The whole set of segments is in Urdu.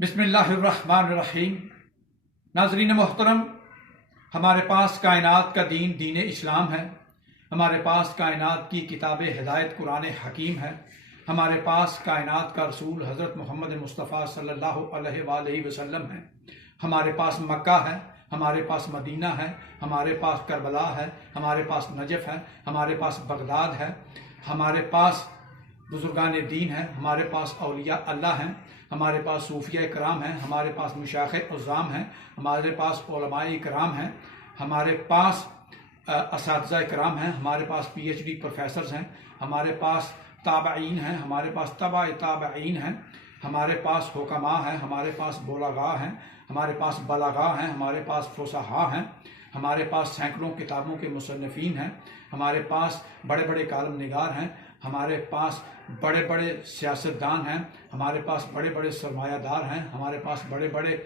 بسم اللہ الرحمن الرحیم۔ ناظرین محترم، ہمارے پاس کائنات کا دین اسلام ہے، ہمارے پاس کائنات کی کتاب ہدایت قرآن حکیم ہے، ہمارے پاس کائنات کا رسول حضرت محمد مصطفیٰ صلی اللہ علیہ وآلہ وسلم ہے، ہمارے پاس مکہ ہے، ہمارے پاس مدینہ ہے، ہمارے پاس کربلا ہے، ہمارے پاس نجف ہے، ہمارے پاس بغداد ہے، ہمارے پاس بزرگان دین ہیں، ہمارے پاس اولیاء اللہ ہیں، ہمارے پاس صوفیہ کرام ہیں، ہمارے پاس مشائخ عظام ہیں، ہمارے پاس علماء کرام ہیں، ہمارے پاس اساتذہ کرام ہیں، ہمارے پاس پی ایچ ڈی پروفیسرز ہیں، ہمارے پاس تابعین ہیں، ہمارے پاس تبع تابعین ہیں، ہمارے پاس حکماء ہیں، ہمارے پاس بلغاء ہیں، ہمارے پاس بلغاء ہیں، ہمارے پاس فصحاء ہیں، ہمارے پاس سینکڑوں کتابوں کے مصنفین ہیں، ہمارے پاس بڑے بڑے کالم نگار ہیں، ہمارے پاس بڑے بڑے سیاستدان ہیں، ہمارے پاس بڑے بڑے سرمایہ دار ہیں، ہمارے پاس بڑے بڑے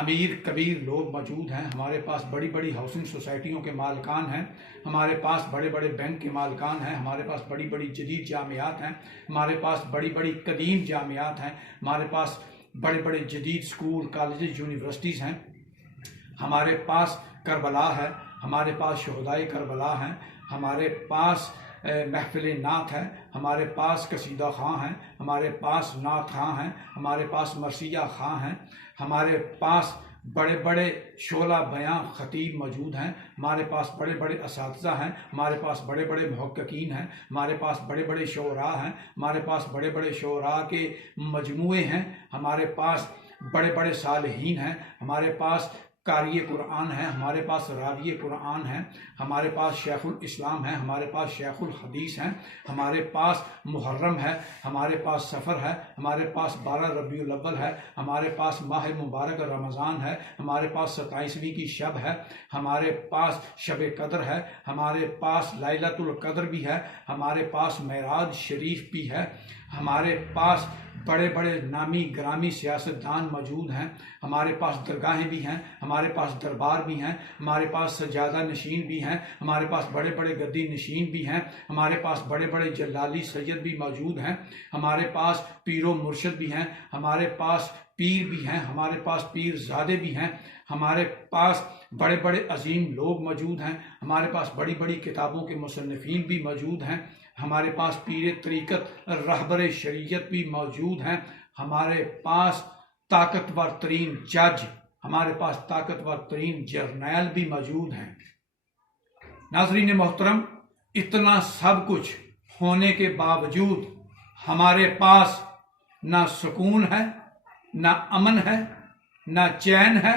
امیر کبیر لوگ موجود ہیں، ہمارے پاس بڑی بڑی ہاؤسنگ سوسائٹیوں کے مالکان ہیں، ہمارے پاس بڑے بڑے بینک کے مالکان ہیں، ہمارے پاس بڑی بڑی جدید جامعات ہیں، ہمارے پاس بڑی بڑی قدیم جامعات ہیں، ہمارے پاس بڑے بڑے جدید سکول کالجز یونیورسٹیز ہیں، ہمارے پاس کربلا ہے، ہمارے پاس شہدائے کربلا ہیں، ہمارے پاس محفل نعت ہے، ہمارے پاس قصیدہ خواں ہیں، ہمارے پاس نعت خواں ہیں، ہمارے پاس مرثیہ خواں ہیں، ہمارے پاس بڑے بڑے شعلہ بیاں خطیب موجود ہیں، ہمارے پاس بڑے بڑے اساتذہ ہیں، ہمارے پاس بڑے بڑے محققین ہیں، ہمارے پاس بڑے بڑے شعراء ہیں، ہمارے پاس بڑے بڑے شعراء کے مجموعے ہیں، ہمارے پاس بڑے بڑے صالحین ہیں، ہمارے پاس قاری قرآن ہیں، ہمارے پاس راوی قرآن ہیں، ہمارے پاس شیخ الاسلام ہیں، ہمارے پاس شیخ الحدیث ہیں، ہمارے پاس محرم ہے، ہمارے پاس سفر ہے، ہمارے پاس 12 ربیع الاول ہے، ہمارے پاس ماہ مبارک رمضان ہے، ہمارے پاس 27ویں کی شب ہے، ہمارے پاس شب قدر ہے، ہمارے پاس لیلۃ القدر بھی ہے، ہمارے پاس معراج شریف بھی ہے، ہمارے پاس بڑے بڑے نامی گرامی سیاستدان موجود ہیں، ہمارے پاس درگاہیں بھی ہیں، ہمارے پاس دربار بھی ہیں، ہمارے پاس سجادہ نشین بھی ہیں، ہمارے پاس بڑے بڑے گدی نشین بھی ہیں، ہمارے پاس بڑے بڑے جلالی سید بھی موجود ہیں، ہمارے پاس پیر و مرشد بھی ہیں، ہمارے پاس پیر بھی ہیں، ہمارے پاس پیر زادے بھی ہیں، ہمارے پاس بڑے بڑے عظیم لوگ موجود ہیں، ہمارے پاس بڑی بڑی کتابوں کے مصنفین بھی موجود ہیں، ہمارے پاس پیر طریقت رہبر شریعت بھی موجود ہیں، ہمارے پاس طاقتور ترین جج، ہمارے پاس طاقتور ترین جرنیل بھی موجود ہیں۔ ناظرین محترم، اتنا سب کچھ ہونے کے باوجود ہمارے پاس نہ سکون ہے، نہ امن ہے، نہ چین ہے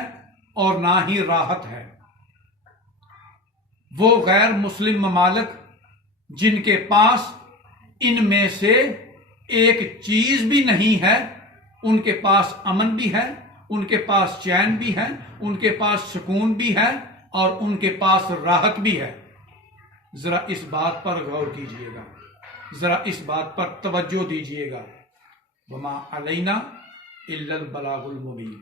اور نہ ہی راحت ہے۔ وہ غیر مسلم ممالک جن کے پاس ان میں سے ایک چیز بھی نہیں ہے، ان کے پاس امن بھی ہے، ان کے پاس چین بھی ہے، ان کے پاس سکون بھی ہے اور ان کے پاس راحت بھی ہے۔ ذرا اس بات پر غور کیجئے گا، ذرا اس بات پر توجہ دیجئے گا۔ وما علینا الا البلاغ المبین۔